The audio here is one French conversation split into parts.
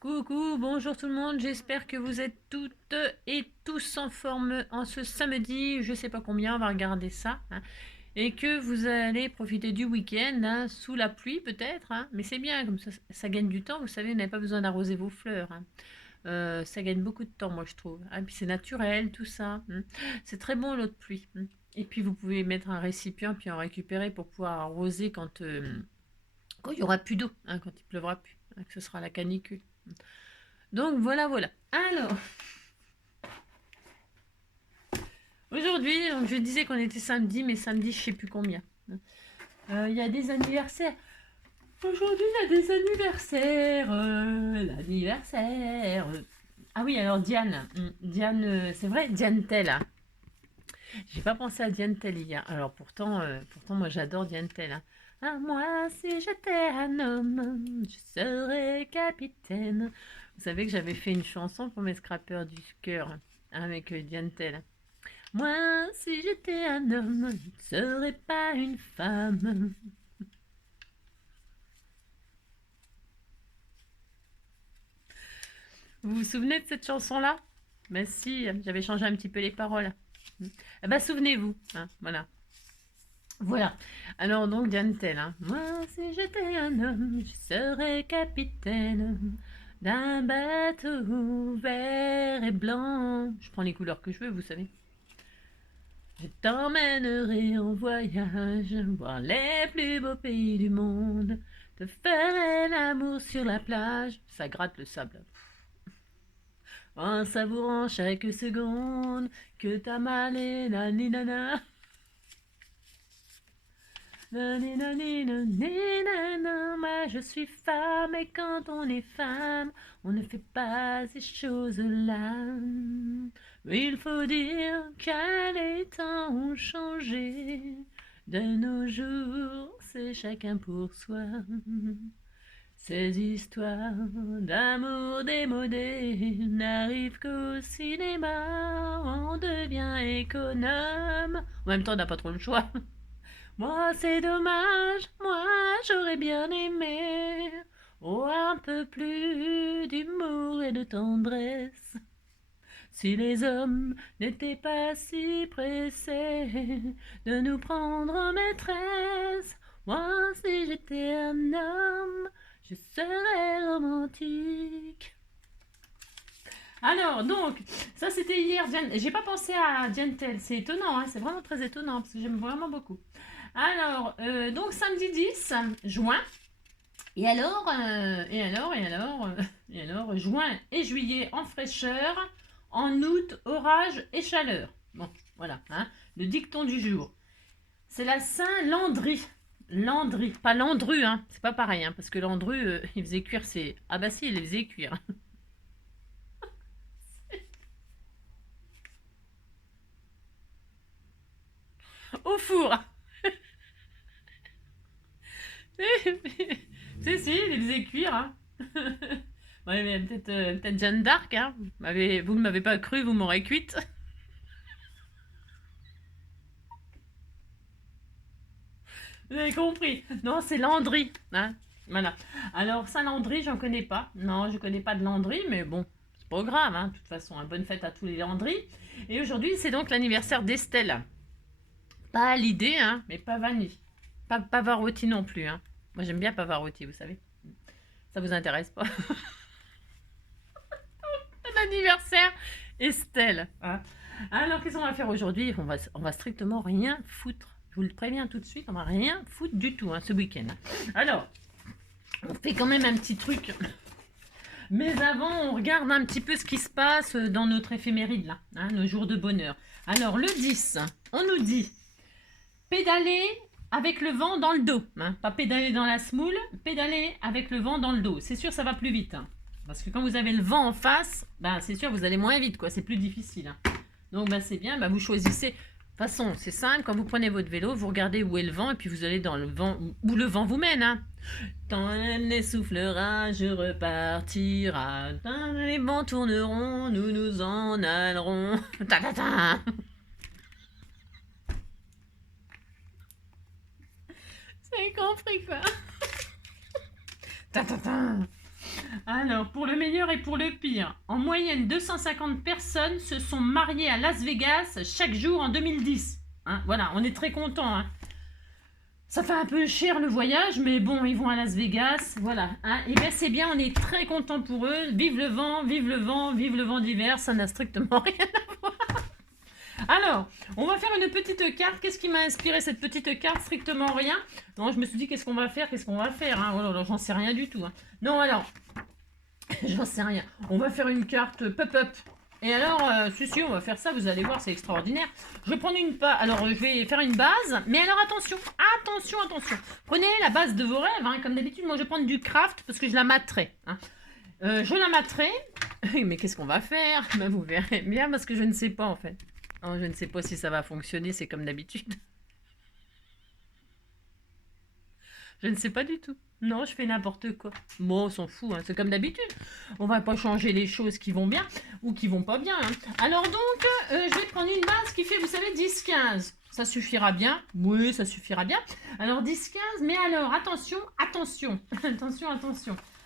Coucou, bonjour tout le monde, j'espère que vous êtes toutes et tous en forme en ce samedi, je sais pas combien, on va regarder ça, hein, et que vous allez profiter du week-end, hein, sous la pluie peut-être, hein, mais c'est bien, comme ça gagne du temps, vous savez, vous n'avez pas besoin d'arroser vos fleurs, hein. Ça gagne beaucoup de temps, moi je trouve, hein, puis c'est naturel, tout ça, hein. C'est très bon l'eau de pluie, hein. Et puis vous pouvez mettre un récipient, puis en récupérer pour pouvoir arroser quand il y aura plus d'eau, hein, quand il pleuvra plus, hein, que ce sera la canicule. Donc voilà, voilà. Alors, aujourd'hui, je disais qu'on était samedi, mais samedi, je sais plus combien. Il y a des anniversaires. Aujourd'hui, il y a des anniversaires. L'anniversaire. Ah oui, alors Diane. Diane, c'est vrai, Diane Tell. Hein. J'ai pas pensé à Diane Tell hier. Alors pourtant moi j'adore Diane Tell. Hein. Ah, moi, si j'étais un homme, je serais capitaine. Vous savez que j'avais fait une chanson pour mes scrappeurs du cœur, hein, avec Diane Tell. Moi, si j'étais un homme, je ne serais pas une femme. Vous vous souvenez de cette chanson-là? Ben si, j'avais changé un petit peu les paroles. Eh ben souvenez-vous, hein, voilà. Voilà. Alors donc Diane Tell, hein. Moi, si j'étais un homme, je serais capitaine d'un bateau vert et blanc. Je prends les couleurs que je veux, vous savez. Je t'emmènerai en voyage, voir les plus beaux pays du monde. Te ferai l'amour sur la plage. Ça gratte le sable. En savourant chaque seconde que t'as mal et naninana. Naninana, moi je suis femme et quand on est femme, on ne fait pas ces choses-là. Mais il faut dire que les temps ont changé. De nos jours, c'est chacun pour soi. Ces histoires d'amour démodées n'arrivent qu'au cinéma. On devient économe. En même temps, on n'a pas trop le choix. Moi, c'est dommage. Moi, j'aurais bien aimé. Oh, un peu plus d'humour et de tendresse. Si les hommes n'étaient pas si pressés de nous prendre en maîtresse, moi si j'étais un homme, je serais romantique. Alors, donc, ça c'était hier. J'ai pas pensé à Diane Tell. C'est étonnant, hein, c'est vraiment très étonnant parce que j'aime vraiment beaucoup. Alors, donc samedi 10 juin. Et alors, juin et juillet en fraîcheur, en août, orage et chaleur. Bon, voilà, hein, le dicton du jour. C'est la Saint-Landry. Landry, pas Landru, hein, c'est pas pareil, hein, parce que Landru, il faisait cuire ses... Ah bah si, il les faisait cuire. Au four. Si, si, il les faisait cuire, hein. Ouais, mais peut-être Jeanne d'Arc, hein. Vous ne m'avez pas cru, vous m'aurez cuite. Vous avez compris. Non, c'est Landry. Hein, voilà. Alors, Saint-Landry, j'en connais pas. Non, je connais pas de Landry, mais bon, c'est pas grave. Hein. De toute façon, une bonne fête à tous les Landry. Et aujourd'hui, c'est donc l'anniversaire d'Estelle. Pas l'idée, hein, mais pas Vanille. Pas Pavarotti non plus. Hein. Moi, j'aime bien Pavarotti, vous savez. Ça vous intéresse pas? L'anniversaire Estelle. Hein. Alors, qu'est-ce qu'on va faire aujourd'hui? On va strictement rien foutre. Je vous le préviens tout de suite, on va rien foutre du tout, hein, ce week-end. Alors, on fait quand même un petit truc. Mais avant, on regarde un petit peu ce qui se passe dans notre éphéméride, là, hein, nos jours de bonheur. Alors, le 10, on nous dit pédaler avec le vent dans le dos. Hein, pas pédaler dans la semoule, pédaler avec le vent dans le dos. C'est sûr, ça va plus vite. Hein, parce que quand vous avez le vent en face, ben, c'est sûr, vous allez moins vite, quoi. C'est plus difficile. Hein. Donc, ben, c'est bien, ben, vous choisissez. De toute façon, c'est simple, quand vous prenez votre vélo, vous regardez où est le vent et puis vous allez dans le vent, où le vent vous mène. Hein. Quand elle soufflera, je repartira. Quand les vents tourneront, nous nous en allerons. Ta ta ta. Vous avez compris quoi? Ta ta ta. Alors, pour le meilleur et pour le pire, en moyenne, 250 personnes se sont mariées à Las Vegas chaque jour en 2010. Hein, voilà, on est très contents. Hein. Ça fait un peu cher le voyage, mais bon, ils vont à Las Vegas, voilà. Hein. Et bien c'est bien, on est très contents pour eux. Vive le vent, vive le vent, vive le vent d'hiver, ça n'a strictement rien à voir. Alors, on va faire une petite carte. Qu'est-ce qui m'a inspiré cette petite carte? Strictement rien. Non, je me suis dit, qu'est-ce qu'on va faire? Hein. Oh là là, j'en sais rien du tout. Hein. Non, alors, j'en sais rien. On va faire une carte pop-up. Et alors, si, on va faire ça, vous allez voir, c'est extraordinaire. Je vais prendre une base. Alors, je vais faire une base. Mais alors, attention. Prenez la base de vos rêves. Hein. Comme d'habitude, moi, je vais prendre du craft parce que je la matterai. Hein. Je la matterai. Mais qu'est-ce qu'on va faire? Ben, vous verrez bien parce que je ne sais pas, en fait. Non, je ne sais pas si ça va fonctionner, c'est comme d'habitude. Je ne sais pas du tout. Non, je fais n'importe quoi. Bon, on s'en fout, hein. C'est comme d'habitude. On va pas changer les choses qui vont bien ou qui vont pas bien. Hein. Alors donc, je vais prendre une base qui fait, vous savez, 10-15. Ça suffira bien. Oui, ça suffira bien. Alors 10-15, mais alors, attention. Attention.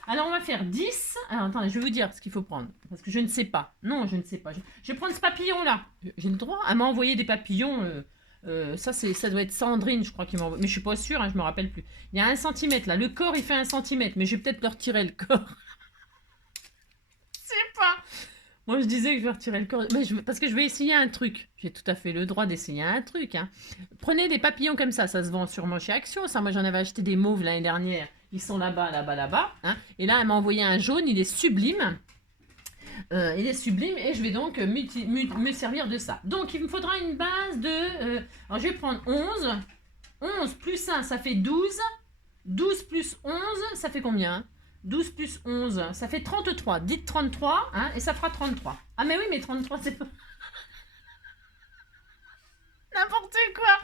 Alors, on va faire 10. Alors, attendez, je vais vous dire ce qu'il faut prendre. Parce que je ne sais pas. Non, je ne sais pas. Je vais prendre ce papillon-là. J'ai le droit à m'envoyer des papillons. Ça doit être Sandrine, je crois, qui m'a envoyé. Mais je suis pas sûre, hein, je me rappelle plus. Il y a 1 centimètre là. Le corps, il fait 1 centimètre. Mais je vais peut-être leur retirer le corps. Je sais pas. Moi, je disais que je vais retirer le corps. Mais parce que je vais essayer un truc. J'ai tout à fait le droit d'essayer un truc. Hein. Prenez des papillons comme ça. Ça se vend sûrement chez Action. Ça, moi, j'en avais acheté des mauves l'année dernière. Ils sont là-bas. Hein. Et là, elle m'a envoyé un jaune. Il est sublime. Et je vais donc me servir de ça. Donc, il me faudra une base de... alors, je vais prendre 11. 11 plus 1, ça fait 12. 12 plus 11, ça fait combien? 12 plus 11, ça fait 33. Dites 33, hein, et ça fera 33. Ah, mais oui, mais 33, c'est pas... N'importe quoi.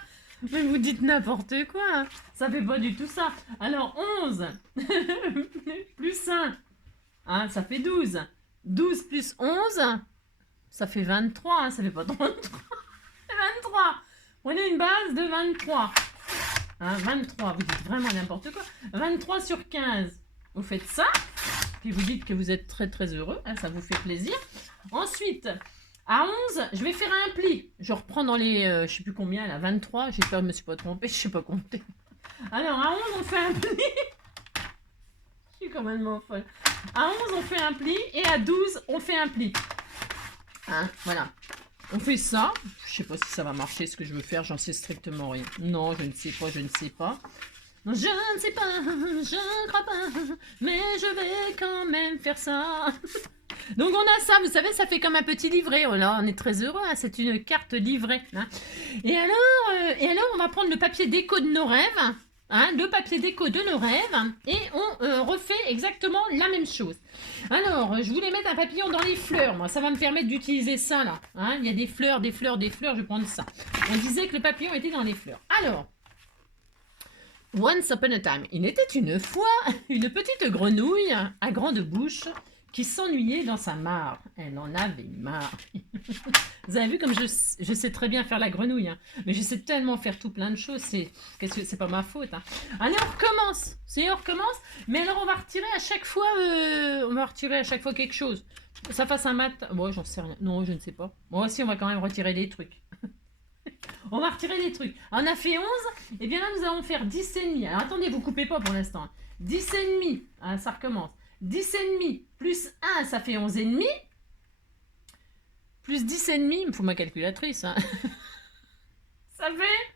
Mais vous dites n'importe quoi. Hein. Ça fait pas du tout ça. Alors, 11 plus 1, hein, ça fait 12. 12 plus 11, ça fait 23, hein, ça fait pas 33. C'est 23. Prenez une base de 23. Hein, 23, vous dites vraiment n'importe quoi. 23 sur 15, vous faites ça. Puis vous dites que vous êtes très très heureux, hein, ça vous fait plaisir. Ensuite, à 11, je vais faire un pli. Je reprends dans les, je sais plus combien, là, 23. J'espère que je me suis pas trompée, je sais pas compter. Alors, à 11, on fait un pli. Je suis complètement folle. À 11, on fait un pli et à 12, on fait un pli. Hein, voilà. On fait ça. Je sais pas si ça va marcher ce que je veux faire, j'en sais strictement rien. Non, je ne sais pas. Non, je ne sais pas, je ne crois pas, mais je vais quand même faire ça. Donc on a ça, vous savez, ça fait comme un petit livret. Oh là, on est très heureux, hein, c'est une carte livrée. Hein. Et alors, on va prendre le papier déco de nos rêves. Hein, le papier déco de nos rêves et on refait exactement la même chose. Alors, je voulais mettre un papillon dans les fleurs. Moi, ça va me permettre d'utiliser ça là. Hein, il y a des fleurs. Je vais prendre ça. On disait que le papillon était dans les fleurs. Alors, once upon a time, il était une fois une petite grenouille à grande bouche qui s'ennuyait dans sa mare. Elle en avait marre. Vous avez vu comme je sais très bien faire la grenouille, hein. Mais je sais tellement faire tout plein de choses, c'est pas ma faute. Hein. Allez, on recommence. Mais alors on va retirer à chaque fois, quelque chose. Ça fasse un mat. Bon, j'en sais rien. Non, je ne sais pas. Bon, aussi, on va quand même retirer des trucs. On va retirer des trucs. Alors, on a fait 11. Et bien là, nous allons faire 10 et demi. Alors attendez, vous coupez pas pour l'instant. 10 et demi. Hein, ça recommence. 10 et demi plus 1, ça fait 11 et demi. Plus 10 et demi, il me faut ma calculatrice. Hein. Ça fait...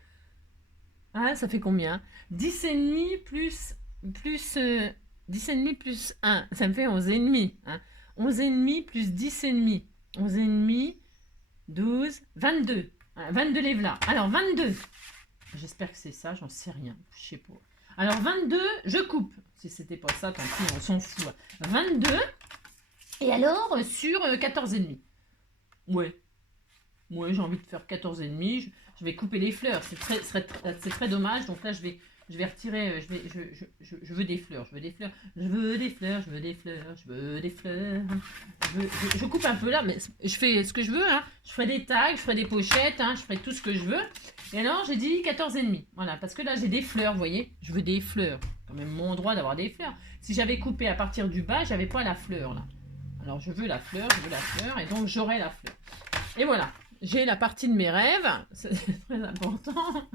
Ah, ça fait combien? 10 et demi plus 10 et demi plus 1, ça me fait 11 et demi. Hein. 11 et demi plus 10 et demi. 11 et demi, 12, 22. Hein, 22 lève là. Alors, 22. J'espère que c'est ça, j'en sais rien. Je sais pas. Alors, 22, je coupe. Si c'était pas ça, tant pis, on s'en fout. 22. Et alors, sur 14 et demi. Ouais, j'ai envie de faire 14 et demi. Je vais couper les fleurs. C'est très dommage. Donc là, je vais Je vais retirer, je veux des fleurs, je veux des fleurs, je veux des fleurs, je veux des fleurs, je veux des fleurs. Je coupe un peu là, mais je fais ce que je veux, hein. Je ferai des tags, je ferai des pochettes, hein, je ferai tout ce que je veux. Et alors, j'ai dit 14,5. Voilà, parce que là, j'ai des fleurs, vous voyez. Je veux des fleurs. C'est quand même mon droit d'avoir des fleurs. Si j'avais coupé à partir du bas, j'avais pas la fleur, là. Alors, je veux la fleur, et donc j'aurai la fleur. Et voilà, j'ai la partie de mes rêves. C'est très important.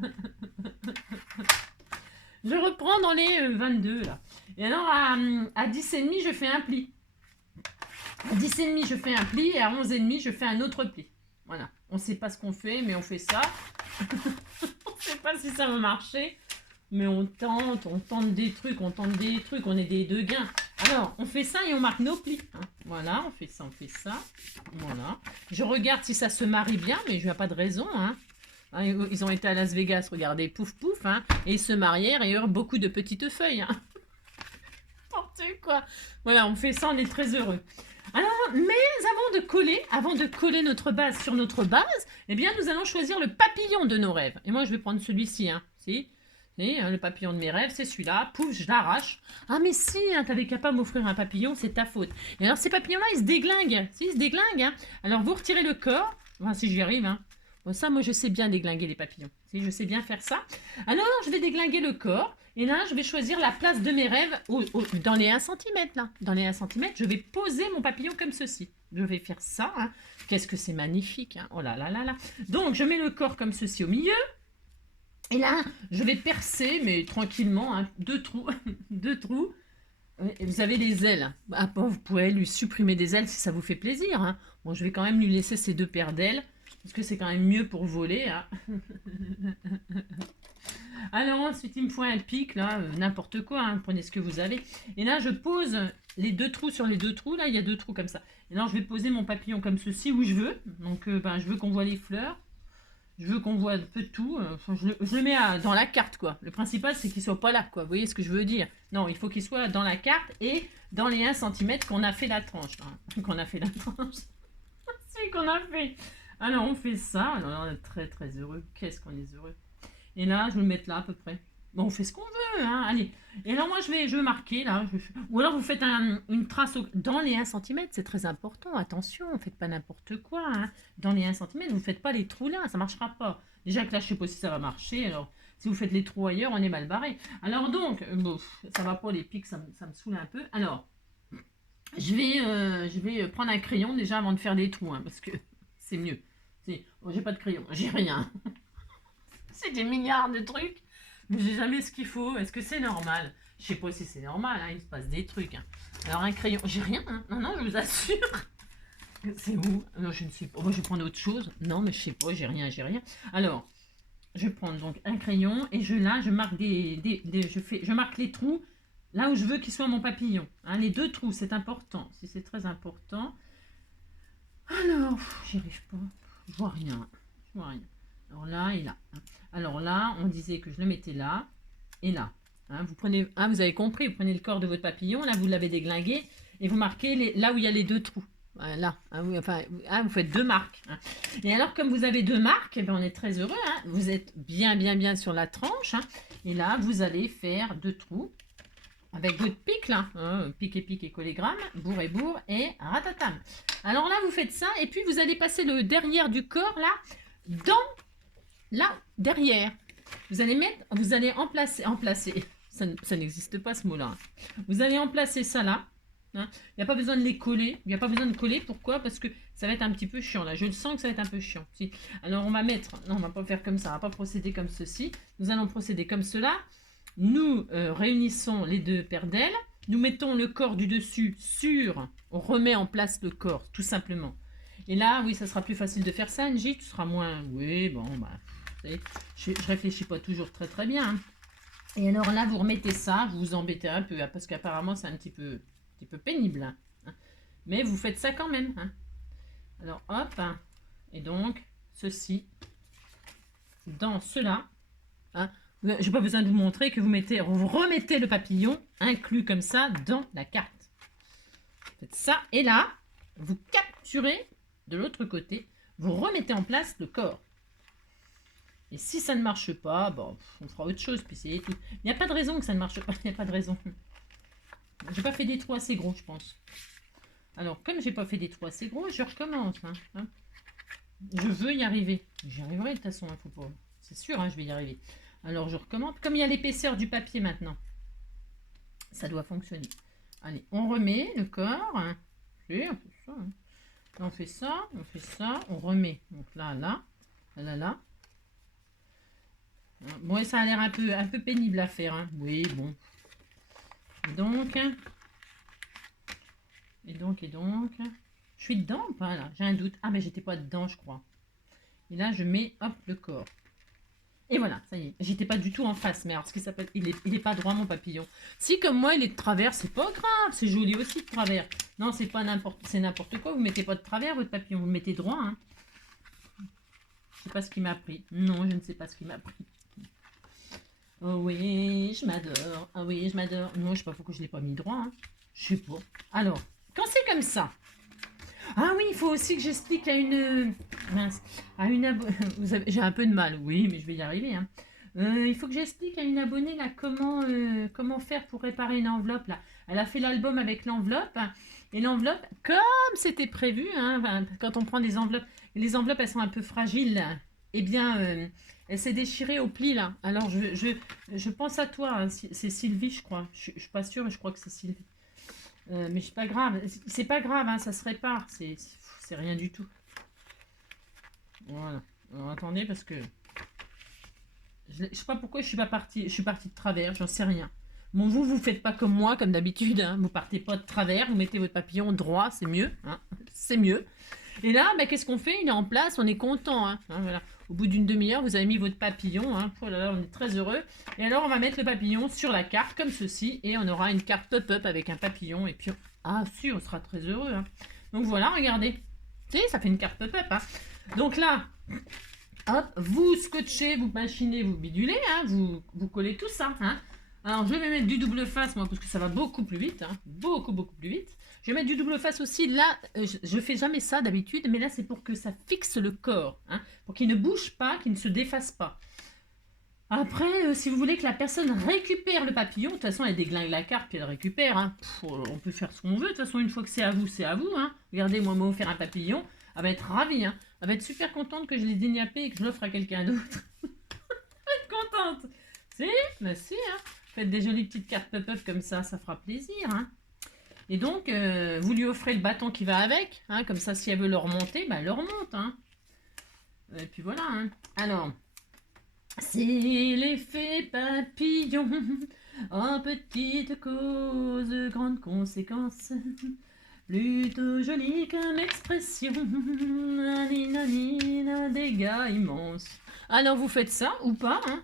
Je reprends dans les 22 là. Et alors à 10,5 je fais un pli. À 10,5 je fais un pli et à 11,5 je fais un autre pli. Voilà. On ne sait pas ce qu'on fait, mais on fait ça. On ne sait pas si ça va marcher. Mais on tente des trucs, on est des deux gains. Alors, on fait ça et on marque nos plis. Hein. Voilà, on fait ça. Voilà. Je regarde si ça se marie bien, mais je n'ai pas de raison. Hein. Ils ont été à Las Vegas, regardez, pouf pouf, hein, et ils se marièrent et eurent beaucoup de petites feuilles. Hein. N'importe quoi. Voilà, on fait ça, on est très heureux. Alors, mais avant de coller notre base sur notre base, eh bien, nous allons choisir le papillon de nos rêves. Et moi, je vais prendre celui-ci, hein. Si, le papillon de mes rêves, c'est celui-là. Pouf, je l'arrache. Ah, mais si, hein, t'avais qu'à pas m'offrir un papillon, c'est ta faute. Et alors, ces papillons-là, ils se déglinguent. Si, ils se déglinguent, hein. Alors, vous retirez le corps. Enfin, si j'y arrive, hein. Bon, ça, moi, je sais bien déglinguer les papillons. Si, je sais bien faire ça. Alors, je vais déglinguer le corps. Et là, je vais choisir la place de mes rêves dans les 1 cm, là. Dans les 1 cm, je vais poser mon papillon comme ceci. Je vais faire ça. Hein. Qu'est-ce que c'est magnifique. Hein. Oh là là là là. Donc, je mets le corps comme ceci au milieu. Et là, je vais percer, mais tranquillement, hein, 2 trous. 2 trous. Vous avez des ailes. Ah, bon, vous pouvez lui supprimer des ailes si ça vous fait plaisir. Hein. Bon, je vais quand même lui laisser ces 2 paires d'ailes. Parce que c'est quand même mieux pour voler. Hein. Alors ensuite, il me faut un pic, là, n'importe quoi, hein, prenez ce que vous avez. Et là, je pose les 2 trous sur les 2 trous. Là, il y a 2 trous comme ça. Et là, je vais poser mon papillon comme ceci, où je veux. Donc, je veux qu'on voit les fleurs. Je veux qu'on voit un peu tout. Je le mets dans la carte, quoi. Le principal, c'est qu'il soit pas là, quoi. Vous voyez ce que je veux dire? Non, il faut qu'il soit dans la carte et dans les 1 cm qu'on a fait la tranche. Hein. Qu'on a fait la tranche. C'est qu'on a fait. Alors, on fait ça. Alors, on est très, très heureux. Qu'est-ce qu'on est heureux. Et là, je vais le mettre là, à peu près. Bon, on fait ce qu'on veut, hein. Allez. Et alors, moi, je veux marquer, là. Ou alors, vous faites une trace dans les 1 cm. C'est très important. Attention, ne faites pas n'importe quoi. Hein. Dans les 1 cm, vous ne faites pas les trous là. Ça ne marchera pas. Déjà que là, je ne sais pas si ça va marcher. Alors, si vous faites les trous ailleurs, on est mal barré. Alors, donc, bon, ça va pas, les pics, ça me saoule un peu. Alors, je vais prendre un crayon déjà avant de faire des trous, hein, parce que c'est mieux. Bon, j'ai pas de crayon, j'ai rien. C'est des milliards de trucs, mais j'ai jamais ce qu'il faut. Est-ce que c'est normal? Je sais pas si c'est normal, hein, il se passe des trucs. Hein. Alors un crayon, j'ai rien, hein. Non, je vous assure. C'est où? Non, je ne sais pas. Moi, je vais prendre autre chose. Non, mais je sais pas, j'ai rien. Alors, je vais prendre donc un crayon et je marque je marque les trous là où je veux qu'il soit mon papillon. Hein, les 2 trous, c'est important. Si c'est très important. Alors, j'y arrive pas. Je vois rien. Alors là et là. Alors là, on disait que je le mettais là et là. Hein, vous prenez, vous avez compris, vous prenez le corps de votre papillon, là vous l'avez déglingué et vous marquez là où il y a les 2 trous. Là, vous faites 2 marques. Hein. Et alors, comme vous avez 2 marques, eh bien, on est très heureux. Hein. Vous êtes bien sur la tranche. Hein. Et là, vous allez faire 2 trous avec votre pic là. Hein, pic et collégramme, bourre et ratatam. Alors là, vous faites ça et puis vous allez passer le derrière du corps là, là, derrière. Vous allez emplacer. Ça n'existe pas ce mot-là. Vous allez emplacer ça là. Hein. Il n'y a pas besoin de les coller. Il n'y a pas besoin de coller. Pourquoi? Parce que ça va être un petit peu chiant là. Je le sens que ça va être un peu chiant. Si. Alors on va mettre... Non, on ne va pas faire comme ça. On ne va pas procéder comme ceci. Nous allons procéder comme cela. Nous réunissons les 2 paires d'ailes. Nous mettons le corps du dessus sur... On remet en place le corps, tout simplement. Et là, oui, ça sera plus facile de faire ça, Angie. Tu seras moins... Oui, bon, bah... Je réfléchis pas toujours très bien. Hein. Et alors là, vous remettez ça. Vous vous embêtez un peu. Hein, parce qu'apparemment, c'est un petit peu pénible. Hein. Mais vous faites ça quand même. Hein. Alors, hop. Hein. Et donc, ceci. Dans cela. Hein. Je n'ai pas besoin de vous montrer que vous remettez le papillon inclus comme ça dans la carte. Faites ça. Et là, vous capturez de l'autre côté. Vous remettez en place le corps. Et si ça ne marche pas, bon, on fera autre chose, puis c'est tout. Il n'y a pas de raison que ça ne marche pas, il n'y a pas de raison. J'ai pas fait des trous assez gros, je pense. Alors, comme j'ai pas fait des trous assez gros, je recommence. Hein. Je veux y arriver. J'y arriverai de toute façon, faut pas... C'est sûr, hein, je vais y arriver. Alors, je recommence. Comme il y a l'épaisseur du papier maintenant, ça doit fonctionner. Allez, on remet le corps. Hein. Et on fait ça. Hein. On fait ça, on fait ça, on remet. Donc là, là, là, là. Bon, ça a l'air un peu pénible à faire. Hein. Oui, bon. Et donc. Je suis dedans ou pas là? J'ai un doute. Ah, mais j'étais pas dedans, je crois. Et là, je mets, hop, le corps. Et voilà, ça y est. J'étais pas du tout en face. Mais alors, ce qui s'appelle, il est pas droit, mon papillon. Si, comme moi, il est de travers, c'est pas grave. C'est joli aussi de travers. Non, c'est pas n'importe quoi. Vous mettez pas de travers, votre papillon. Vous le mettez droit, hein. Je sais pas ce qui m'a pris. Non, je ne sais pas ce qui m'a pris. Oh oui, je m'adore. Ah oui, je m'adore. Non, je sais pas pourquoi je l'ai pas mis droit. Hein. Je sais pas. Alors, quand c'est comme ça. Ah oui, il faut aussi que j'explique à une... Mince. À une abonnée... J'ai un peu de mal, oui, mais je vais y arriver. Hein. Il faut que j'explique à une abonnée là comment faire pour réparer une enveloppe. Là. Elle a fait l'album avec l'enveloppe. Hein, et l'enveloppe, comme c'était prévu, hein, quand on prend des enveloppes, les enveloppes elles sont un peu fragiles. Là, eh bien, elle s'est déchirée au pli là. Alors je pense à toi, hein, c'est Sylvie, je crois. Je suis pas sûre, mais je crois que c'est Sylvie. Mais c'est pas grave, hein, ça se répare, c'est rien du tout. Voilà. Alors attendez parce que je sais pas pourquoi je suis partie de travers, j'en sais rien. Bon, vous faites pas comme moi, comme d'habitude, hein, vous partez pas de travers, vous mettez votre papillon droit, c'est mieux, hein, c'est mieux. Et là, bah, qu'est-ce qu'on fait? Il est en place, on est content. Hein, voilà. Au bout d'une demi-heure, vous avez mis votre papillon. Hein. Oh là là, on est très heureux. Et alors, on va mettre le papillon sur la carte, comme ceci. Et on aura une carte pop-up avec un papillon. Et puis, ah si, on sera très heureux. Hein. Donc voilà, regardez. Si, ça fait une carte pop-up. Hein. Donc là, hop, vous scotchez, vous machinez, vous bidulez. Hein, vous collez tout ça. Hein. Alors, je vais mettre du double face, moi, parce que ça va beaucoup plus vite. Hein. Beaucoup plus vite. Je vais mettre du double face aussi. Là, je fais jamais ça d'habitude, mais là, c'est pour que ça fixe le corps. Hein, pour qu'il ne bouge pas, qu'il ne se défasse pas. Après, si vous voulez que la personne récupère le papillon, de toute façon, elle déglingue la carte, puis elle récupère. Hein. On peut faire ce qu'on veut. De toute façon, une fois que c'est à vous, c'est à vous. Hein. Regardez, moi, m'a offert un papillon. Elle va être ravie. Hein. Elle va être super contente que je l'ai déniappé et que je l'offre à quelqu'un d'autre. Elle va être contente. Si, bah si. Hein. Faites des jolies petites cartes pop-up comme ça fera plaisir. Hein. Et donc, vous lui offrez le bâton qui va avec. Hein, comme ça, si elle veut le remonter, bah, elle le remonte. Hein. Et puis voilà. Hein. Alors, c'est l'effet papillon. En petite cause, grande conséquence. Plutôt jolie comme expression. Un dégât immense. Alors, vous faites ça ou pas. Hein.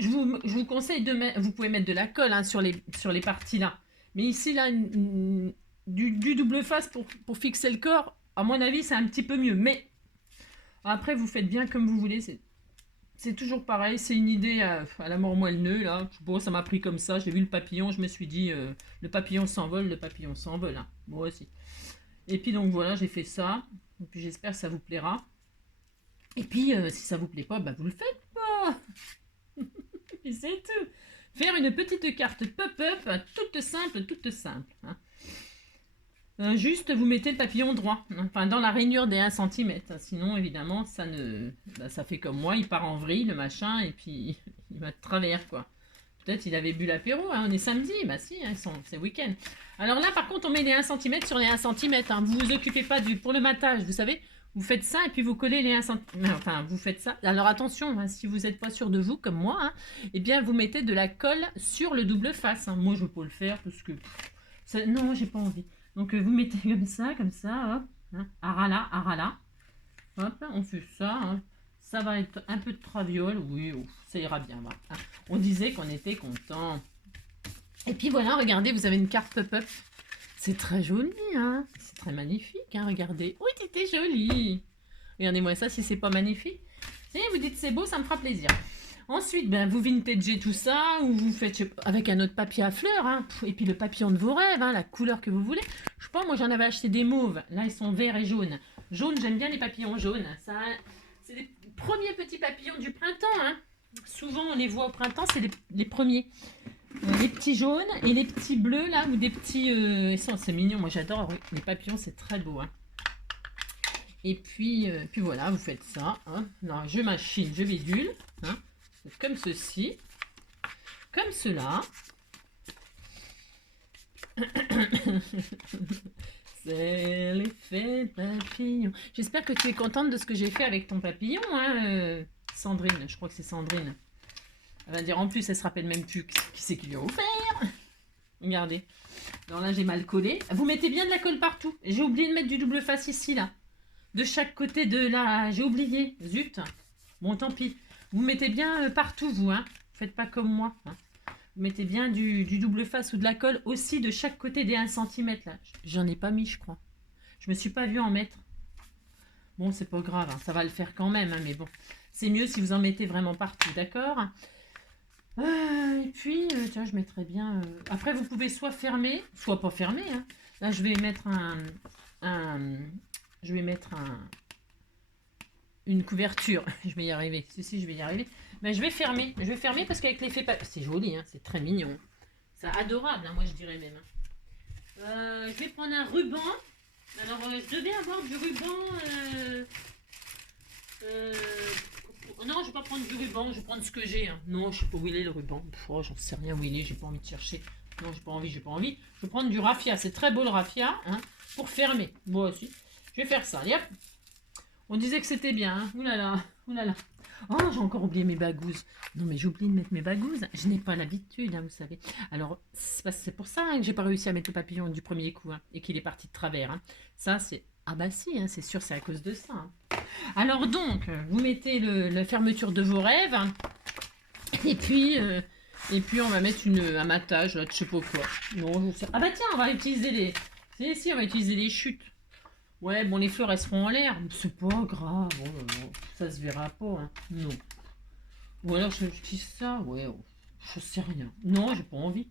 Je vous conseille de mettre... Vous pouvez mettre de la colle hein, sur les parties là. Mais ici, là, du double face pour fixer le corps, à mon avis, c'est un petit peu mieux. Mais après, vous faites bien comme vous voulez. C'est toujours pareil. C'est une idée à la mort moelle-neu. Là. Bon, ça m'a pris comme ça. J'ai vu le papillon. Je me suis dit, le papillon s'envole, le papillon s'envole. Hein. Moi aussi. Et puis, donc, voilà, j'ai fait ça. Et puis, j'espère que ça vous plaira. Et puis, si ça vous plaît pas, bah, vous le faites pas. Et c'est tout. Faire une petite carte pop-up, toute simple. Hein. Juste, vous mettez le papillon droit, hein, enfin dans la rainure des 1 cm. Sinon, évidemment, ça fait comme moi, il part en vrille, le machin, et puis il va de travers, quoi. Peut-être il avait bu l'apéro, hein, on est samedi, bah si, hein, c'est week-end. Alors là, par contre, on met les 1 cm sur les 1 cm. Hein. Vous vous occupez pas pour le matage, vous savez. Vous faites ça et puis vous collez les 1 cm. Enfin, vous faites ça. Alors attention, hein, si vous n'êtes pas sûr de vous, comme moi, hein, eh bien, vous mettez de la colle sur le double face. Hein. Moi, je ne veux pas le faire parce que... non, j'ai pas envie. Donc, vous mettez comme ça, hop. Hein, arala. Hop, on fait ça. Hein. Ça va être un peu de traviole. Oui, ça ira bien. Voilà. Hein. On disait qu'on était content. Et puis voilà, regardez, vous avez une carte pop-up. C'est très joli, hein. C'est très magnifique, hein. Regardez. Oui, c'était joli. Regardez-moi ça si c'est pas magnifique. Si vous dites c'est beau, ça me fera plaisir. Ensuite, ben, vous vintagez tout ça, ou vous faites avec un autre papier à fleurs, hein. Et puis le papillon de vos rêves, hein, la couleur que vous voulez. Je sais pas, moi j'en avais acheté des mauves. Là, ils sont verts et jaunes. Jaune, j'aime bien les papillons jaunes. Ça, c'est des premiers petits papillons du printemps. Hein. Souvent, on les voit au printemps, c'est les premiers. Les petits jaunes et les petits bleus, là, ou des petits... c'est mignon, moi j'adore les papillons, c'est très beau. Hein. Et puis voilà, vous faites ça. Hein. Non, je machine, je bidule. Hein. Comme ceci. Comme cela. C'est l'effet papillon. J'espère que tu es contente de ce que j'ai fait avec ton papillon, hein, Sandrine. Je crois que c'est Sandrine. Elle va dire en plus, elle se rappelle même plus qui c'est qui lui a offert. Regardez. Alors là, j'ai mal collé. Vous mettez bien de la colle partout. J'ai oublié de mettre du double face ici, là. De chaque côté de là. J'ai oublié. Zut. Bon, tant pis. Vous mettez bien partout, vous. Hein. Faites pas comme moi. Hein. Vous mettez bien du double face ou de la colle aussi de chaque côté des 1 cm là. J'en ai pas mis, je crois. Je me suis pas vue en mettre. Bon, c'est pas grave, hein, ça va le faire quand même, hein, mais bon. C'est mieux si vous en mettez vraiment partout, d'accord. Et puis, tiens, je mettrai bien... Après, vous pouvez soit fermer, soit pas fermer. Hein. Là, je vais mettre une couverture. Je vais y arriver. Si, je vais y arriver. Mais je vais fermer. Je vais fermer parce qu'avec l'effet papier... C'est joli, hein, c'est très mignon. C'est adorable, hein, moi, je dirais même. Je vais prendre un ruban. Alors, je devais avoir du ruban... Non, je vais pas prendre du ruban, je vais prendre ce que j'ai. Hein. Non, je sais pas où il est le ruban. Oh, j'en sais rien où il est, j'ai pas envie de chercher. Non, j'ai pas envie. Je vais prendre du raffia, c'est très beau le raffia, hein, pour fermer. Moi aussi. Je vais faire ça, hop. On disait que c'était bien, hein. Oulala, oulala. Oh, j'ai encore oublié mes bagouses. Non, mais j'ai oublié de mettre mes bagouses. Je n'ai pas l'habitude, hein, vous savez. Alors, c'est pour ça hein, que j'ai pas réussi à mettre le papillon du premier coup, hein, et qu'il est parti de travers. Hein. Ça, c'est... Ah bah si, hein, c'est sûr, c'est à cause de ça. Hein. Alors donc, vous mettez la fermeture de vos rêves. Hein, et puis on va mettre un matage, là, de je sais pas quoi. Non, je sais... Ah bah tiens, on va utiliser les... Si, on va utiliser les chutes. Ouais, bon, les fleurs, elles seront en l'air. C'est pas grave. Oh, ça se verra pas. Hein. Non. Ou alors, je dis ça. Ouais, oh, je sais rien. Non, j'ai pas envie.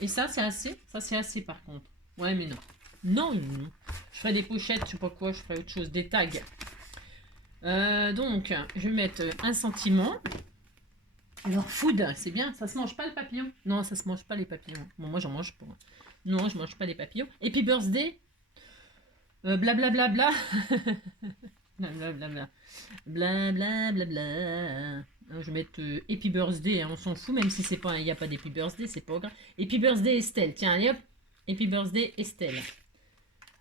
Et ça, c'est assez. Ça, c'est assez, par contre. Ouais, mais non. Non. Je ferai des pochettes, je sais pas quoi. Je ferai autre chose. Des tags. Donc, je vais mettre 1 sentiment. Alors, food, c'est bien. Ça se mange pas, le papillon? Non, ça se mange pas, les papillons. Bon, moi, j'en mange pas. Non, je mange pas les papillons. Happy birthday. Blablabla. Bla, bla, bla. Blablabla. Blablabla. Je vais mettre Happy Birthday, hein, on s'en fout, même si c'est pas, il n'y a pas d'Happy Birthday, c'est pas grave. Happy Birthday Estelle, tiens, allez hop, Happy Birthday Estelle.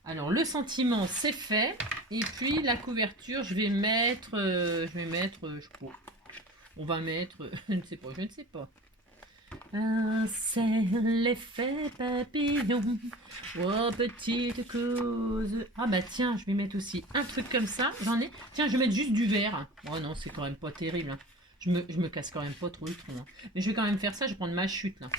Alors, le sentiment, c'est fait. Et puis, la couverture, je vais mettre, je sais pas. On va mettre, je ne sais pas. C'est l'effet papillon. Oh, petite cause. Ah bah tiens, je vais mettre aussi un truc comme ça. J'en ai. Tiens, je vais mettre juste du vert. Oh non, c'est quand même pas terrible. Hein. Je me casse quand même pas trop le tronc. Hein. Mais je vais quand même faire ça. Je vais prendre ma chute là.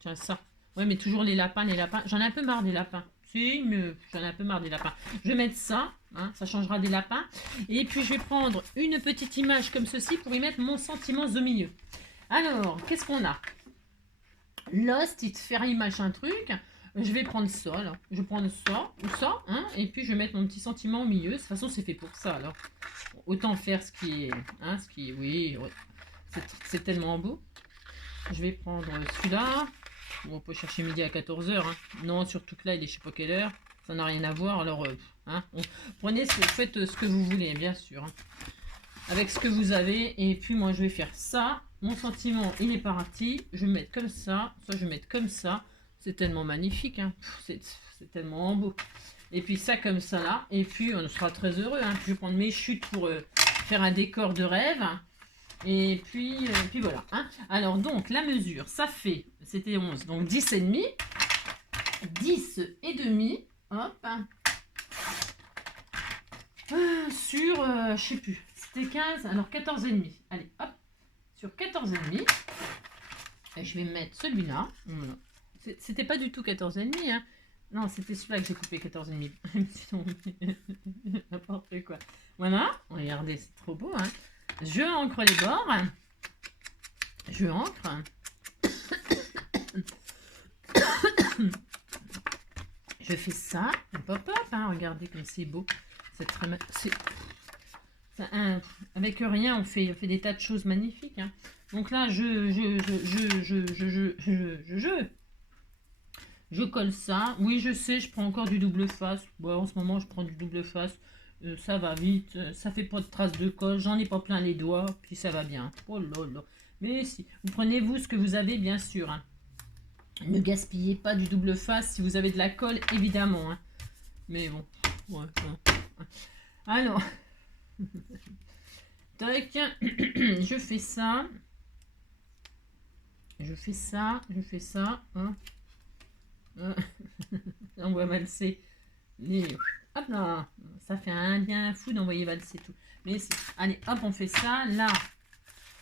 Tiens, ça. Ouais, mais toujours les lapins, J'en ai un peu marre des lapins. Si, mais j'en ai un peu marre des lapins. Je vais mettre ça. Hein, ça changera des lapins. Et puis, je vais prendre une petite image comme ceci pour y mettre mon sentiment au milieu. Alors, qu'est-ce qu'on a? Lost, it fairy machin truc. Je vais prendre ça, là. Je vais prendre ça, ou ça, hein, et puis je vais mettre mon petit sentiment au milieu. De toute façon, c'est fait pour ça, alors. Autant faire ce qui est... Hein, oui, ouais. C'est tellement beau. Je vais prendre celui-là. Bon, on peut chercher midi à 14h. Hein. Non, surtout que là, il est je sais pas quelle heure. Ça n'a rien à voir, alors... hein, faites ce que vous voulez, bien sûr. Hein. Avec ce que vous avez. Et puis, moi, je vais faire ça. Mon sentiment, il est parti. Je vais mettre comme ça. Ça, je vais mettre comme ça. C'est tellement magnifique. Hein. C'est tellement beau. Et puis ça comme ça là. Et puis on sera très heureux. Hein. Je vais prendre mes chutes pour faire un décor de rêve. Et puis voilà. Hein. Alors donc la mesure, ça fait, c'était 11. Donc 10 et demi. 10 et demi. Hop. Sur, je sais plus. C'était 15. Alors 14 et demi. Allez, hop. Sur 14 et demi. Et je vais mettre celui-là. Voilà. C'était pas du tout 14 et demi. Hein. Non, c'était celui-là que j'ai coupé 14 et demi. Sinon, n'importe quoi. Voilà. Regardez, c'est trop beau. Hein. Je ancre les bords. Je ancre. Je fais ça. Pop, pop. Hein. Regardez comme c'est beau. C'est très... Avec rien, on fait des tas de choses magnifiques. Hein. Donc là, je colle ça. Oui, je sais, je prends encore du double face. Bon, en ce moment, je prends du double face. Ça va vite. Ça fait pas de traces de colle. J'en ai pas plein les doigts. Puis ça va bien. Oh là là. Mais si, vous prenez vous ce que vous avez, bien sûr. Hein. Ne gaspillez pas du double face si vous avez de la colle, évidemment. Hein. Mais bon. Ouais, ouais. Alors. Tac. Je fais ça. Je fais ça. Je fais ça. Hein. On voit valser. Hop là. Ça fait un bien fou d'envoyer valser tout. Mais allez, hop, on fait ça. Là.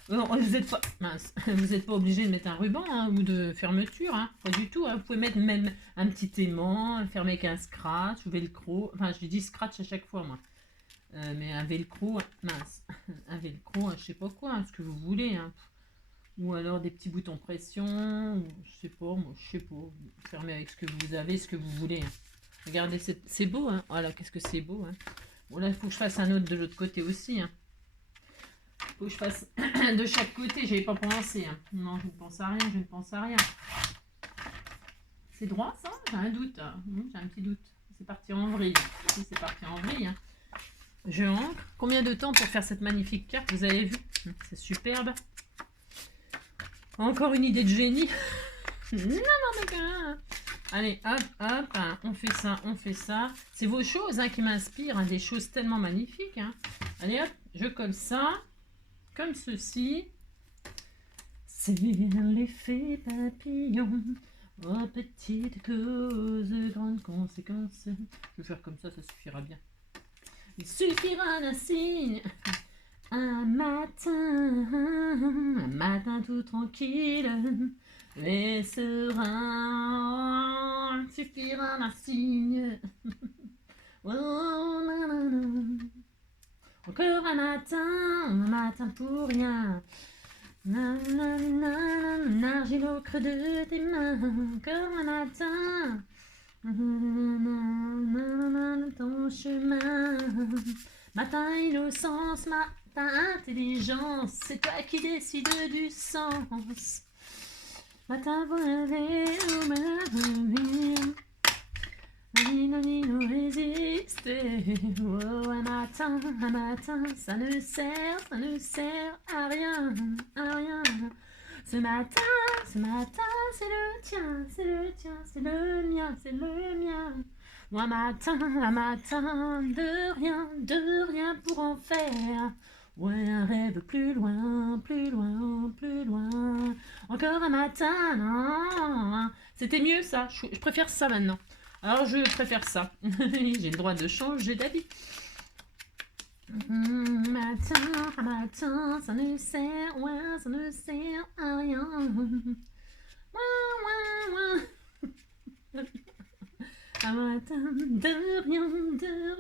Vous n'êtes pas, mince, vous n'êtes pas obligé de mettre un ruban hein, ou de fermeture, hein, pas du tout. Hein. Vous pouvez mettre même un petit aimant, fermer avec un scratch ou velcro. Enfin, je dis scratch à chaque fois, moi. Mais un velcro, mince, un velcro, je sais pas quoi, hein, ce que vous voulez. Hein. Ou alors des petits boutons pression, je sais pas, moi, je sais pas. Fermez avec ce que vous avez, ce que vous voulez. Hein. Regardez, c'est beau, hein. Voilà, qu'est-ce que c'est beau. Hein. Bon, là, il faut que je fasse un autre de l'autre côté aussi. Hein. Faut que je fasse de chaque côté, j'avais pas pensé. Hein. Non, je ne pense à rien, je ne pense à rien. C'est droit ça? J'ai un doute. J'ai un petit doute. C'est parti en vrille. Si, c'est parti en vrille. Hein. Je ancre. Combien de temps pour faire cette magnifique carte? Vous avez vu? C'est superbe. Encore une idée de génie. Allez, hop, hop. Hein. On fait ça, on fait ça. C'est vos choses hein, qui m'inspirent. Hein, des choses tellement magnifiques. Hein. Allez, hop, je colle ça. Comme ceci. C'est l'effet papillon. Oh, petite cause, grande conséquence. Je vais faire comme ça suffira bien. Il suffira d'un signe. Un matin tout tranquille et serein. Il suffira d'un signe. Oh, nanana. Encore un matin pour rien. Argile au creux de tes mains. Encore un matin. Ton chemin. Matin innocence, matin intelligence. C'est toi qui décides du sens. Matin pour lever ou me Nino résister. Oh, un matin, ça ne sert à rien, à rien. Ce matin, c'est le tien, c'est le tien, c'est le mien, c'est le mien. Ou un matin, de rien pour en faire. Ouais, un rêve plus loin, plus loin, plus loin. Encore un matin, non. C'était mieux ça, je préfère ça maintenant. Alors je préfère ça. J'ai le droit de changer d'avis. Matin, ça ne sert à rien. Un matin, de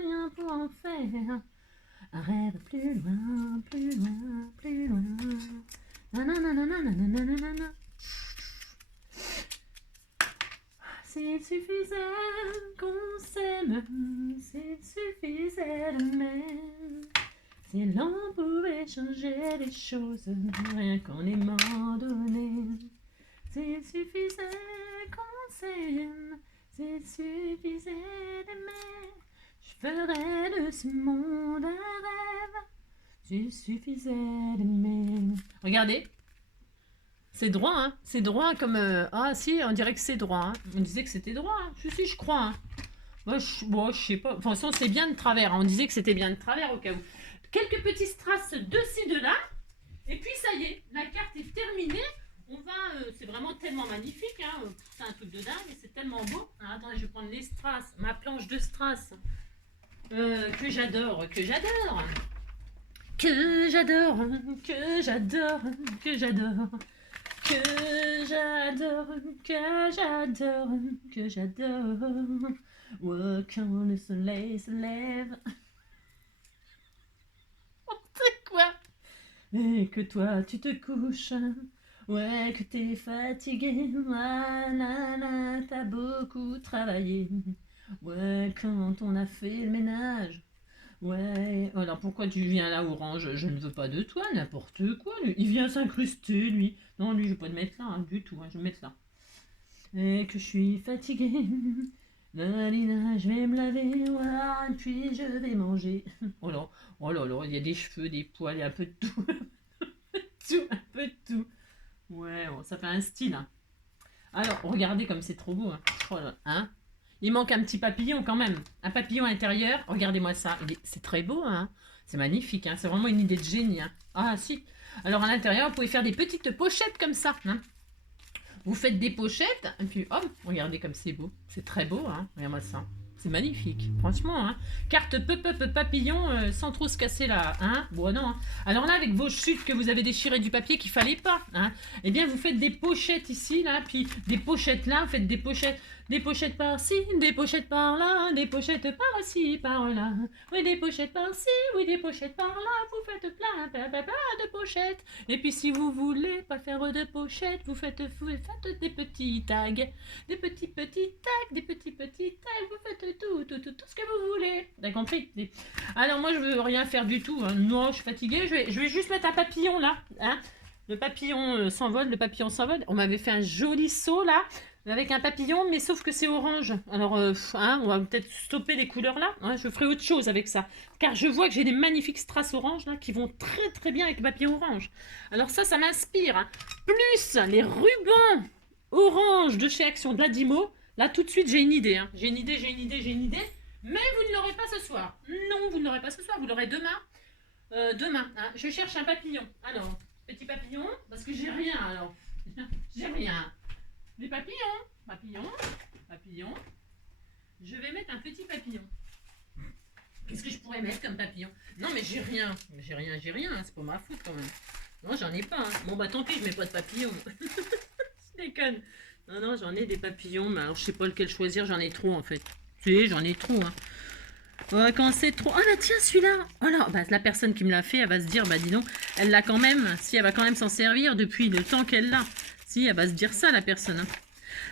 rien pour en faire. Un rêve plus loin, plus loin, plus loin. Nanana. S'il suffisait qu'on s'aime, s'il suffisait de même, si l'on pouvait changer les choses, rien qu'en aimant donner. S'il suffisait qu'on s'aime, s'il suffisait d'aimer, je ferais de ce monde un rêve. S'il suffisait d'aimer. Regardez. C'est droit, hein. C'est droit comme... Ah si, on dirait que c'est droit. Hein. On disait que c'était droit. Hein. Si, je crois. Hein. Moi, je sais pas. Enfin, de toute façon, c'est bien de travers. Hein. On disait que c'était bien de travers au cas où. Quelques petits strass de ci, de là. Et puis, ça y est, la carte est terminée. On va... c'est vraiment tellement magnifique. Hein. C'est un truc de dingue. C'est tellement beau. Alors, attendez, je vais prendre les strass. Ma planche de strass. Que j'adore. Que j'adore. Que j'adore. Que j'adore. Que j'adore. Que j'adore, que j'adore, que j'adore. Oh, quand le soleil se lève. Oh, c'est quoi? Et que toi tu te couches. Ouais, que t'es fatigué. Voilà, t'as beaucoup travaillé. Ouais, quand on a fait le ménage. Ouais, alors pourquoi tu viens là, Orange? Je ne veux pas de toi, n'importe quoi. Lui. Il vient s'incruster, lui. Non, lui, je vais pas le mettre là, hein, du tout. Hein, je vais le mettre là. Et que je suis fatiguée. Nanana, je vais me laver, voilà, et puis je vais manger. Oh là là, il y a des cheveux, des poils, il y a un peu de tout. Tout, un peu de tout. Ouais, bon, ça fait un style. Hein. Alors, regardez comme c'est trop beau. Hein. Oh là, hein. Il manque un petit papillon quand même. Un papillon intérieur. Regardez-moi ça. C'est très beau. Hein. C'est magnifique. Hein. C'est vraiment une idée de génie. Hein. Ah si. Alors à l'intérieur, vous pouvez faire des petites pochettes comme ça. Hein. Vous faites des pochettes. Et puis hop, regardez comme c'est beau. C'est très beau. Hein. Regardez-moi ça. C'est magnifique, franchement. Hein. Carte papillon sans trop se casser là. Hein. Bon, non. Hein. Alors là, avec vos chutes que vous avez déchirées du papier qu'il fallait pas, hein, eh bien, vous faites des pochettes ici, là, puis des pochettes là. Vous faites des pochettes par-ci, des pochettes par-là, des pochettes par-ci, par-là. Oui, des pochettes par-ci, oui, des pochettes par-là. Vous faites plein de pochettes. Et puis, si vous voulez pas faire de pochettes, vous faites des petits tags. Des petits tags, des petits tags. Vous faites tout ce que vous voulez. T'as compris? Alors, moi, je veux rien faire du tout. Hein. Non, je suis fatiguée. Je vais juste mettre un papillon là. Hein. Le papillon s'envole, le papillon s'envole. On m'avait fait un joli saut là. Avec un papillon, mais sauf que c'est orange. Alors, hein, on va peut-être stopper les couleurs là. Hein, je ferai autre chose avec ça. Car je vois que j'ai des magnifiques strass orange là qui vont très très bien avec le papillon orange. Alors ça m'inspire. Hein. Plus les rubans orange de chez Action de la Dimo. Là, tout de suite, j'ai une idée. Hein. J'ai une idée. Mais vous ne l'aurez pas ce soir. Non, vous ne l'aurez pas ce soir. Vous l'aurez demain. Demain. Hein. Je cherche un papillon. Alors, petit papillon. Parce que j'ai rien alors. J'ai rien. Des papillons. Je vais mettre un petit papillon. Qu'est-ce que je pourrais mettre comme papillon? Non, mais j'ai rien. Hein. C'est pas ma faute quand même. Non, j'en ai pas. Hein. Bon, bah tant pis, je mets pas de papillon. Je déconne. Non, j'en ai des papillons, mais alors je sais pas lequel choisir. J'en ai trop en fait. Tu sais, j'en ai trop. Hein. Quand c'est trop. Oh là, tiens, celui-là. Oh là, bah, la personne qui me l'a fait, elle va se dire, bah dis donc, elle l'a quand même. Si elle va quand même s'en servir depuis le temps qu'elle l'a. Si, elle va se dire ça, la personne. Hein.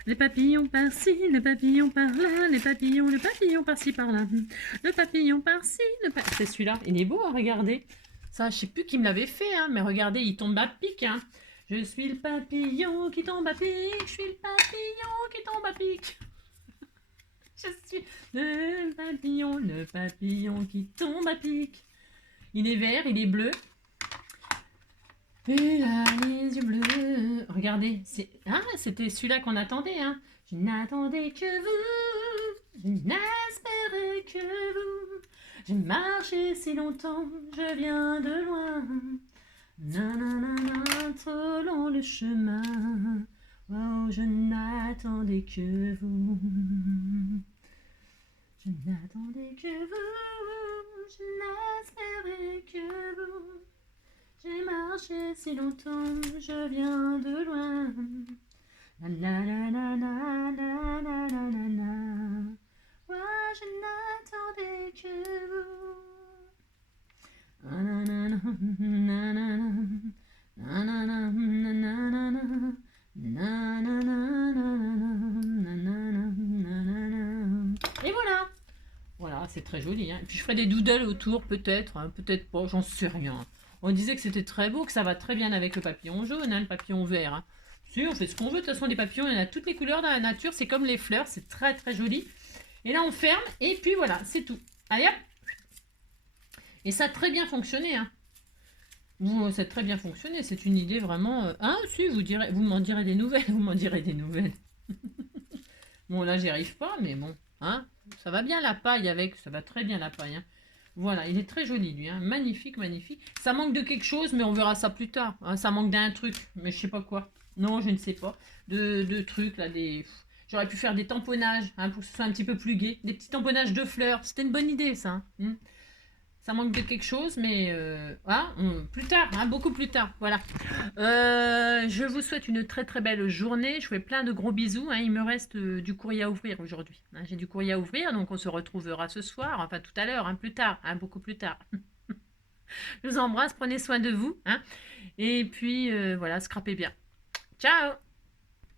Les papillons par-ci, les papillons par-là, les papillons par-ci, par-là. Le papillon par-ci, c'est celui-là. Il est beau à regarder. Ça, je sais plus qui me l'avait fait, hein, mais regardez, il tombe à pic. Hein. Je suis le papillon qui tombe à pic, je suis le papillon qui tombe à pic. Je suis le papillon qui tombe à pic. Il est vert, il est bleu. Et là, les yeux bleus. Regardez, c'était celui-là qu'on attendait. Hein. Je n'attendais que vous, je n'espérais que vous. J'ai marché si longtemps, je viens de loin. Nanana, trop long le chemin. Oh, je n'attendais que vous. Je n'attendais que vous, je n'espérais que vous. J'ai marché si longtemps, je viens de loin. La la la la la la la la la la. Moi, je n'attendais que vous. Et voilà. Voilà, c'est très joli. Hein. Et puis je ferai des doodles autour, peut-être, hein, peut-être pas, j'en sais rien. On disait que c'était très beau, que ça va très bien avec le papillon jaune, hein, le papillon vert. Hein. Si, on fait ce qu'on veut. De toute façon, les papillons, il y en a toutes les couleurs dans la nature. C'est comme les fleurs, c'est très très joli. Et là, on ferme, et puis voilà, c'est tout. Allez hop. Et ça a très bien fonctionné. Hein. Ça a très bien fonctionné. C'est une idée vraiment... Ah, si, vous m'en direz des nouvelles. Vous m'en direz des nouvelles. Bon, là, j'y arrive pas, mais bon. Hein, ça va bien la paille avec. Ça va très bien la paille. Hein. Voilà, il est très joli lui, hein. Magnifique, magnifique. Ça manque de quelque chose, mais on verra ça plus tard. Hein. Ça manque d'un truc, mais je sais pas quoi. Non, je ne sais pas. De trucs là, J'aurais pu faire des tamponnages, hein, pour que ce soit un petit peu plus gai. Des petits tamponnages de fleurs. C'était une bonne idée, ça. Hein. Ça manque de quelque chose, mais plus tard, hein, beaucoup plus tard. Voilà. Je vous souhaite une très très belle journée. Je vous fais plein de gros bisous. Hein. Il me reste du courrier à ouvrir aujourd'hui. Hein. J'ai du courrier à ouvrir, donc on se retrouvera ce soir, enfin tout à l'heure, hein, plus tard, hein, beaucoup plus tard. Je vous embrasse, prenez soin de vous. Hein. Et puis voilà, scrapez bien. Ciao!